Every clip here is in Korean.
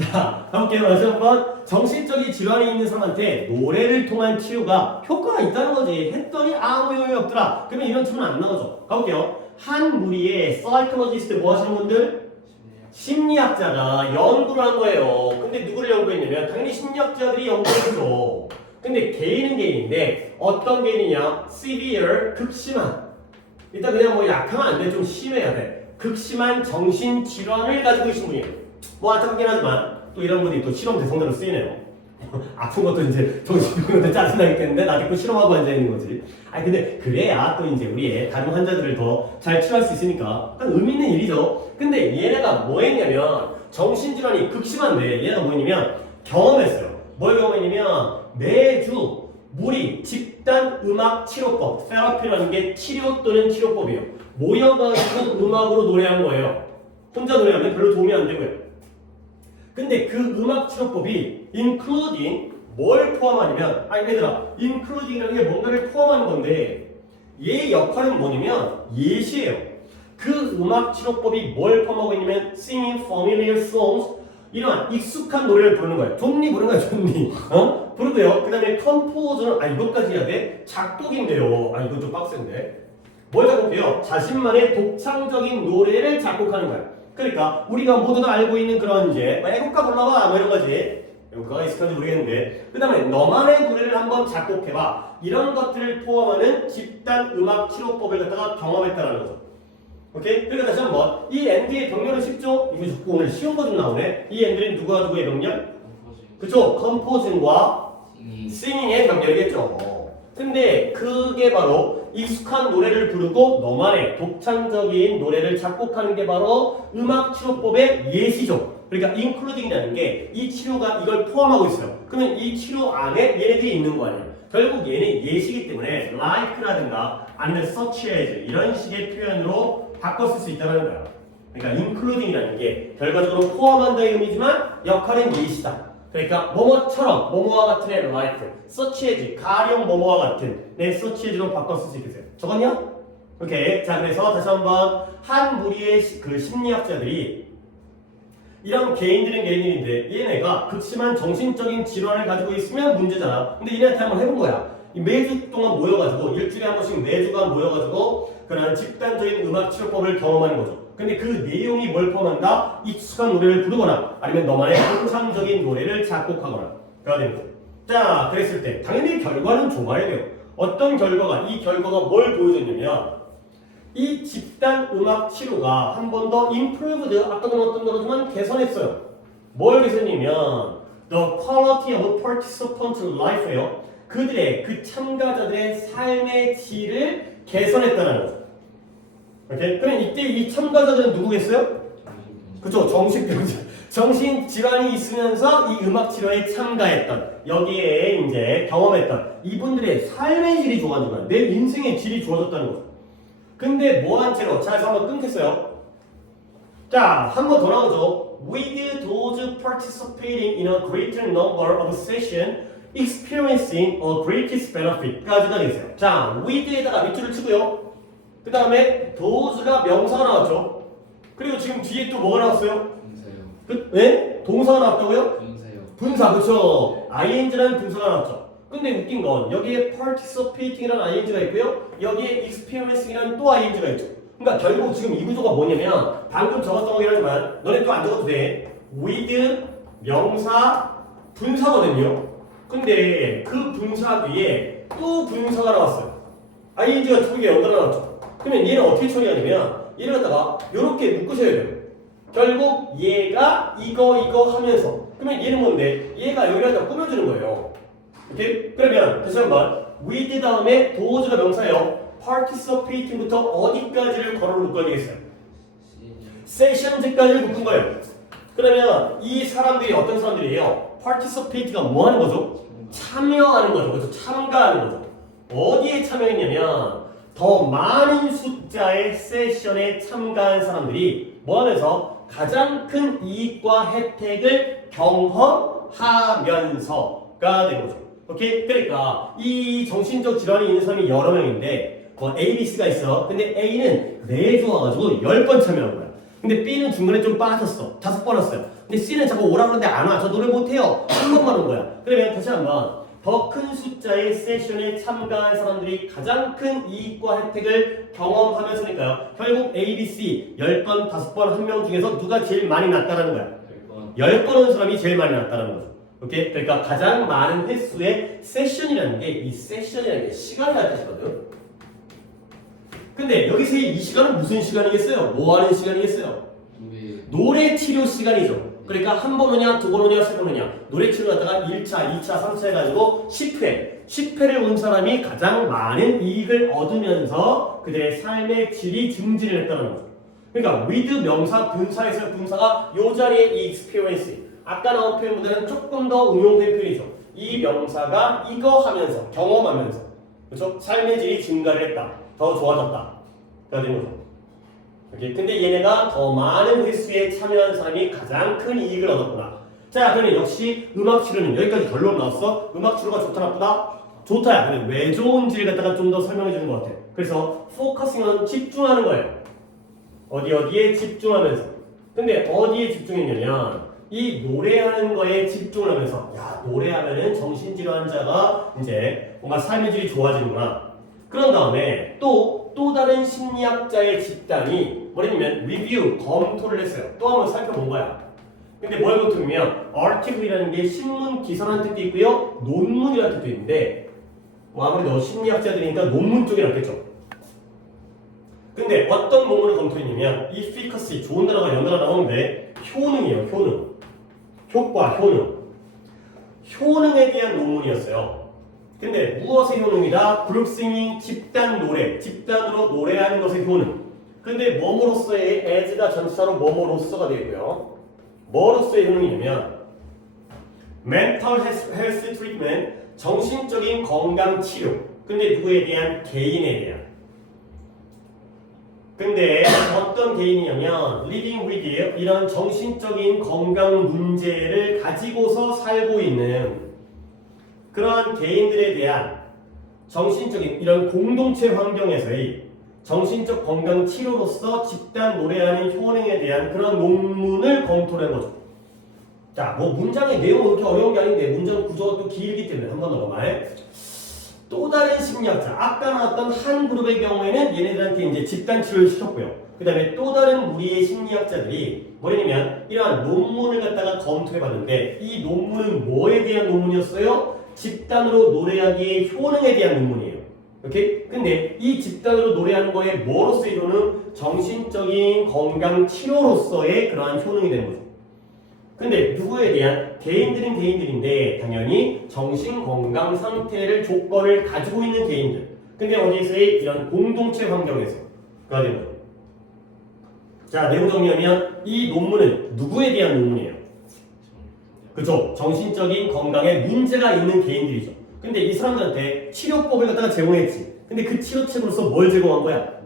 자, 함께 다시 한번 정신적인 질환이 있는 사람한테 노래를 통한 치료가 효과가 있다는 거지. 했더니 아무 효용이 없더라. 그러면 이런 질문 안 나오죠. 가볼게요. 한 무리의 사이콜로지스트 뭐 하시는 분들? 심리학자가 연구를 한 거예요. 근데 누구를 연구했냐면 당연히 심리학자들이 연구했죠. 근데 개인은 개인인데 어떤 개인이냐? severe, 극심한. 일단 그냥 뭐 약하면 안 돼. 좀 심해야 돼. 극심한 정신질환을 가지고 계신 분이에요. 뭐 안타깝긴 하지만 또 이런 분이 또 실험 대상자로 쓰이네요. 아픈 것도 이제 정신병원한테 짜증나기 때문에 나 듣고 실험하고 앉아있는 거지. 아니 근데 그래야 또 이제 우리의 다른 환자들을 더 잘 치료할 수 있으니까 딱 의미 있는 일이죠. 근데 얘네가 뭐 했냐면 정신질환이 극심한데 얘가 뭐 했냐면 경험했어요. 뭘 경험했냐면 매주 무리 집단 음악 치료법, 테라피라는 게 치료 또는 치료법이에요. 모여가지고 음악으로 노래한 거예요. 혼자 노래하면 별로 도움이 안 되고요. 근데 그 음악 치료법이 including 뭘 포함하냐면 아니 얘들아 including이라는 게 뭔가를 포함하는 건데 얘의 역할은 뭐냐면 예시예요. 그 음악 치료법이 뭘 포함하고 있냐면 singing familiar songs 이런 익숙한 노래를 부르는 거예요. 존니 부르는 거야 존니 부르고요. 그 다음에 컴포저는 이것까지 해야 돼? 작곡인데요. 이거 좀 빡센데 뭘 작곡해요? 자신만의 독창적인 노래를 작곡하는 거야. 그러니까 우리가 모두 다 알고 있는 그런 이제 애국가 불러봐 뭐 이런 거지. 애국가가 익숙한지 모르겠는데 그 다음에 너만의 노래를 한번 작곡해봐 이런 것들을 포함하는 집단 음악 치료법을 갖다가 경험했다는 거죠. 오케이? 그러니까 다시 한번 이 앤드의 병렬은 쉽죠? 이거 자꾸 오늘 쉬운 거 좀 나오네. 이 앤드는 누구와 누구의 병렬? 그쵸? 컴포징과 싱잉의 병렬이겠죠. 근데 그게 바로 익숙한 노래를 부르고 너만의 독창적인 노래를 작곡하는 게 바로 음악 치료법의 예시죠. 그러니까 including이라는 게 이 치료가 이걸 포함하고 있어요. 그러면 이 치료 안에 얘네들이 있는 거 아니에요. 결국 얘는 예시이기 때문에 like라든가 아니면 such as 이런 식의 표현으로 바꿔 쓸 수 있다는 거야. 그러니까 including이라는 게 결과적으로 포함한다의 의미지만 역할은 예시다. 그러니까 뭐뭐처럼 뭐뭐와 같은 애 like, such as 가령 뭐뭐와 같은 내 such as로 바꿔 쓸 수 있겠어요. 적었냐? 오케이. 자 그래서 다시 한번 한 무리의 그 심리학자들이 이런 개인들은 개인인데 얘네가 극심한 정신적인 질환을 가지고 있으면 문제잖아. 근데 얘네한테 한번 해본 거야. 매주 동안 모여가지고 일주일에 한 번씩 매주가 모여가지고 그런 집단적인 음악 치료법을 경험하는 거죠. 근데 그 내용이 뭘 포함한다? 익숙한 노래를 부르거나 아니면 너만의 독창적인 노래를 작곡하거나 그래야 되는 거죠. 자 그랬을 때 당연히 결과는 좋아야 돼요. 어떤 결과가 이 결과가 뭘 보여줬냐면 이 집단 음악 치료가 한 번 더 improved 아까도 어떤 거지만 개선했어요. 뭘 개선이냐면 the quality of participant life예요. 그들의 그 참가자들의 삶의 질을 개선했다는 거죠. 오케이? 그럼 이때 이 참가자들은 누구겠어요? 그쵸? 정신병자. 정신질환이 있으면서 이 음악 치료에 참가했던 여기에 이제 경험했던 이분들의 삶의 질이 좋아지고 내 인생의 질이 좋아졌다는 거죠. 근데 뭐한 채로? 자, 그래서 한번 끊겠어요. 자, 한 번 더 나오죠. With those participating in a greater number of sessions experiencing a greatest benefit까지가 되겠어요. 자, with에다가 밑줄을 치고요. 그 다음에 those가 명사가 나왔죠. 그리고 지금 뒤에 또 뭐가 나왔어요? 분사요. 네? 동사가 나왔다고요? 분사요. 분사, 그쵸. ing라는 분사가 나왔죠. 근데 웃긴 건 여기에 participating이라는 ing가 있고요. 여기에 experiencing이라는 또 ing가 있죠. 그러니까 결국 지금 이 구조가 뭐냐면 방금 적었던 거긴 하지만 너네 또 안 적어도 돼. with 명사 분사거든요. 근데 그 분사 뒤에 또 분사가 나왔어요. ing가 두 개 연달아 나왔죠. 그러면 얘는 어떻게 처리하냐면 얘를 갖다가 이렇게 묶으셔야 돼요. 결국 얘가 이거 하면서 그러면 얘는 뭔데? 얘가 여기다 꾸며주는 거예요. 오케이? 그러면 다시 한번 with 다음에 does가 명사예요. participating부터 어디까지를 괄호로 묶어야 되겠어요? sessions까지를 묶은 거예요. 그러면 이 사람들이 어떤 사람들이에요? participate가 뭐 하는 거죠? 참여하는 거죠. 그래서 참가하는 거죠. 어디에 참여했냐면 더 많은 숫자의 세션에 참가한 사람들이 뭐 하면서 가장 큰 이익과 혜택을 경험하면서가 된 거죠. 오케이? 그러니까 이 정신적 질환이 있는 사람이 여러 명인데 A, B, C가 있어. 근데 A는 매주 와가지고 10번 참여한 거야. 근데 B는 중간에 좀 빠졌어. 5번 왔어요. 근데 C는 자꾸 오라 그러는데 안 와. 저 노래 못해요. 한 번만 온 거야. 그러면 다시 한번 더 큰 숫자의 세션에 참가한 사람들이 가장 큰 이익과 혜택을 경험하면서니까요. 결국 A, B, C 10번, 5번 한 명 중에서 누가 제일 많이 났다는 거야. 10번 온 사람이 제일 많이 났다는 거죠. 오케이? 그러니까 가장 많은 횟수의 세션이라는 게 이 세션이라는 게 시간이라는 뜻이거든. 근데 여기서 이 시간은 무슨 시간이겠어요? 뭐 하는 시간이겠어요? 노래 치료 시간이죠. 그러니까 한 번 오냐, 두 번 오냐, 세 번 오냐. 노래 치료 하다가 1차, 2차, 3차 해가지고 10회. 10회를 온 사람이 가장 많은 이익을 얻으면서 그들의 삶의 질이 증진을 했다는 거죠. 그러니까 with 명사, 분사에서 분사가 이 자리에 이 experience. 아까 나온 표현보다는 조금 더 응용된 표현이죠. 이 명사가 이거 하면서, 경험하면서. 그렇죠? 삶의 질이 증가를 했다. 더 좋아졌다. 가 된 거죠. 오케이. 근데 얘네가 더 많은 횟수에 참여한 사람이 가장 큰 이익을 얻었구나. 자, 그러면 역시 음악 치료는 여기까지 결론 나왔어. 음악 치료가 좋다 나쁘다? 좋다야. 근데 왜 좋은지를 갖다가 좀 더 설명해 주는 것 같아. 그래서 포커싱은 집중하는 거예요. 어디에 집중하면서. 근데 어디에 집중했냐면 이 노래하는 거에 집중을 하면서 야, 노래하면은 정신질환자가 이제 뭔가 삶의 질이 좋아지는구나. 그런 다음에 또 다른 심리학자의 집단이 뭐냐면 리뷰, 검토를 했어요. 또 한번 살펴본 거야. 근데 뭘 검토하면 article이라는 게 신문 기사라는 뜻도 있고요. 논문이라는 뜻도 있는데 뭐 아무래도 심리학자들이니까 논문 쪽이 낫겠죠. 근데 어떤 논문을 검토했냐면 efficacy, 좋은 단어가 연달아 나오는데 효능이에요. 효능. 효과, 효능. 효능에 대한 논문이었어요. 근데 무엇의 효능이다? 그룹 싱잉, 집단 노래, 집단으로 노래하는 것의 효능. 근데 뭐뭐로서의 as가 전치사로 뭐뭐로서가 되고요. 뭐로서의 효능이냐면 mental health treatment, 정신적인 건강 치료. 근데 누구에 대한? 개인에 대한. 근데 어떤 개인이냐면 living with 이런 정신적인 건강 문제를 가지고서 살고 있는 그러한 개인들에 대한 정신적인 이런 공동체 환경에서의 정신적 건강 치료로서 집단 노래하는 효능에 대한 그런 논문을 검토를 한 거죠. 자, 뭐 문장의 내용은 그렇게 어려운 게 아닌데 문장 구조가 또 길기 때문에 한 번 더 말. 또 다른 심리학자, 아까 나왔던 한 그룹의 경우에는 얘네들한테 이제 집단 치료를 시켰고요. 그 다음에 또 다른 무리의 심리학자들이 뭐냐면 이러한 논문을 갖다가 검토해봤는데 이 논문은 뭐에 대한 논문이었어요? 집단으로 노래하기의 효능에 대한 논문이에요. 오케이? 근데 이 집단으로 노래하는 거에 뭐로서의 효능? 정신적인 건강 치료로서의 그러한 효능이 되는 거죠. 근데 누구에 대한? 개인들은 개인들인데 당연히 정신 건강 상태를 조건을 가지고 있는 개인들. 근데 어디서의 이런 공동체 환경에서가 되는 거죠. 자, 내용 정리하면 이 논문은 누구에 대한 논문이에요? 그죠? 정신적인 건강에 문제가 있는 개인들이죠. 근데 이 사람들한테 치료법을 갖다가 제공했지. 근데 그 치료책으로서 뭘 제공한 거야?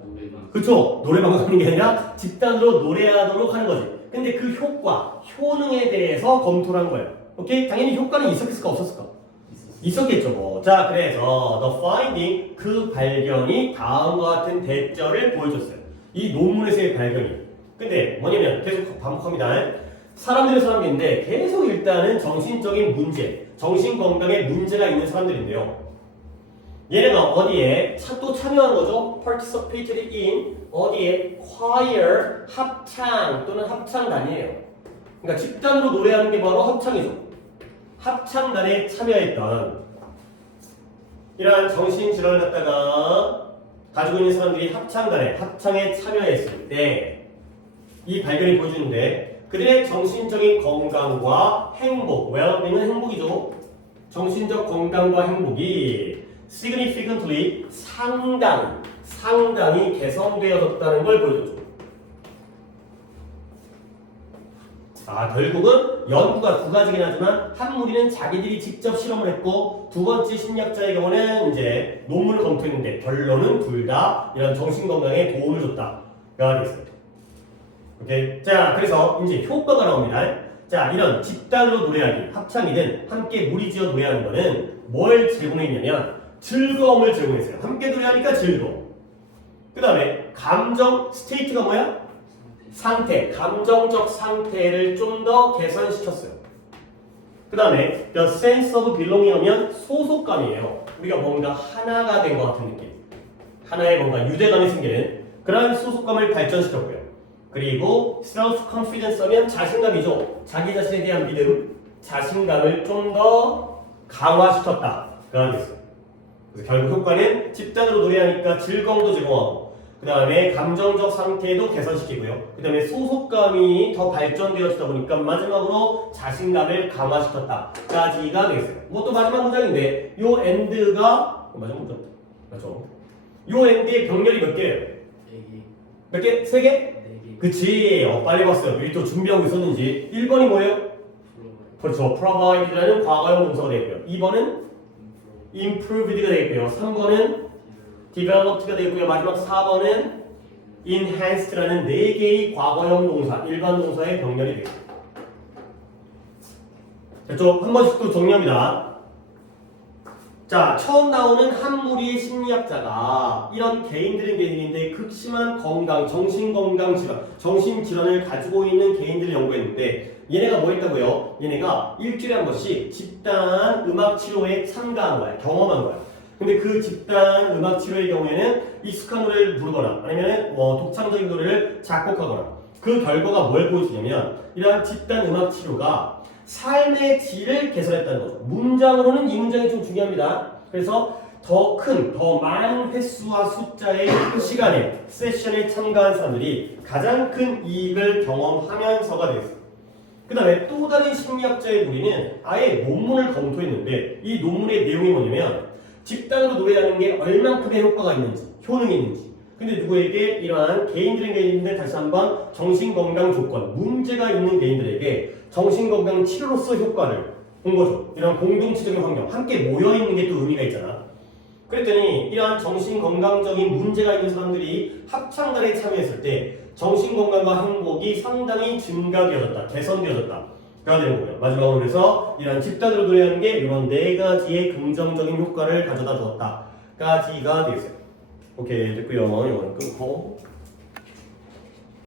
그쵸? 노래방을 하는 게 아니라 집단으로 노래하도록 하는 거지. 근데 그 효과, 효능에 대해서 검토를 한 거예요. 오케이? 당연히 효과는 있었을까 없었을까? 있었겠죠 뭐. 자, 그래서 the finding, 그 발견이 다음과 같은 대절을 보여줬어요. 이 논문에서의 발견이. 근데 뭐냐면 계속 반복합니다. 사람들인데 계속 일단은 정신적인 문제, 정신건강에 문제가 있는 사람들인데요. 얘네가 어디에 또 참여한 거죠? participated in 어디에? choir, 합창 또는 합창단이에요. 그러니까 집단으로 노래하는 게 바로 합창이죠. 합창단에 참여했던 이러한 정신질환을 갖다가 가지고 있는 사람들이 합창단에 합창에 참여했을 때 이 발견이 보여주는데 그들의 정신적인 건강과 행복, well-being은 행복이죠. 정신적 건강과 행복이 significantly 상당히 개선되어졌다는 걸 보여줬죠. 아, 결국은 연구가 두 가지긴 하지만 한 무리는 자기들이 직접 실험을 했고 두 번째 심리학자의 경우는 이제 논문을 검토했는데 결론은 둘 다 이런 정신 건강에 도움을 줬다가 됐어요. 오케이. 자, 그래서 이제 효과가 나옵니다. 자, 이런 집단으로 노래하기, 합창이든 함께 무리지어 노래하는 거는 뭘 제공했냐면 즐거움을 제공했어요. 함께 노래하니까 즐거움. 그 다음에 감정 스테이트가 뭐야? 상태, 감정적 상태를 좀 더 개선시켰어요. 그 다음에 the sense of belonging 하면 소속감이에요. 우리가 뭔가 하나가 된 것 같은 느낌. 하나의 뭔가 유대감이 생기는 그런 소속감을 발전시켰고요. 그리고 self-confidence 하면 자신감이죠. 자기 자신에 대한 믿음, 자신감을 좀 더 강화시켰다. 그런 게 있어요. 그래서 결국 효과는 집단으로 노래하니까 즐거움도 제공하고 그 다음에 감정적 상태도 개선시키고요. 그 다음에 소속감이 더 발전되어지다 보니까 마지막으로 자신감을 강화시켰다. 까지가 되겠어요. 뭐 또 마지막 문장인데 요 엔드가 마지막 문장 맞죠? 요 엔드의 병렬이 몇 개예요? 4개. 몇 개? 3개? 4개. 그치. 빨리 봤어요. 미리 또 준비하고 있었는지. 1번이 뭐예요? 그렇죠. provide라는 과거형 동사가 되고요. 2번은 improved가 되겠고요. 3번은 developed가 되고요. 마지막 4번은 enhanced라는 4개의 과거형 동사, 일반 동사의 병렬이 되겠습니다. 됐죠? 한 번씩 또 정리합니다. 자, 처음 나오는 한 무리의 심리학자가 이런 개인들인데 극심한 건강, 정신건강 질환, 정신질환을 가지고 있는 개인들을 연구했는데 얘네가 뭐 했다고요? 얘네가 일주일에 한 번씩 집단 음악 치료에 참가한 거야. 경험한 거야. 근데 그 집단 음악 치료의 경우에는 익숙한 노래를 부르거나 아니면 독창적인 노래를 작곡하거나 그 결과가 뭘 보여주냐면 이러한 집단 음악 치료가 삶의 질을 개선했다는 거죠. 문장으로는 이 문장이 좀 중요합니다. 그래서 더 큰, 더 많은 횟수와 숫자의 시간에 세션에 참가한 사람들이 가장 큰 이익을 경험하면서가 되겠습니다. 그 다음에 또 다른 심리학자의 무리는 아예 논문을 검토했는데 이 논문의 내용이 뭐냐면 집단으로 노래하는 게 얼만큼의 효과가 있는지, 효능이 있는지. 근데 누구에게 이러한 개인들에게 다시 한번 정신건강 조건, 문제가 있는 개인들에게 정신건강 치료로서 효과를 본 거죠. 이런 공동체적인 환경, 함께 모여있는 게 또 의미가 있잖아. 그랬더니 이러한 정신건강적인 문제가 있는 사람들이 합창단에 참여했을 때 정신건강과 행복이 상당히 증가되어졌다, 개선되어졌다. 가 되는 거예요. 마지막으로 그래서 이런 집단으로 노래하는 게 이런 4가지의 긍정적인 효과를 가져다 주었다. 까지가 되겠어요. 오케이, 됐고요. 이거는 끊고.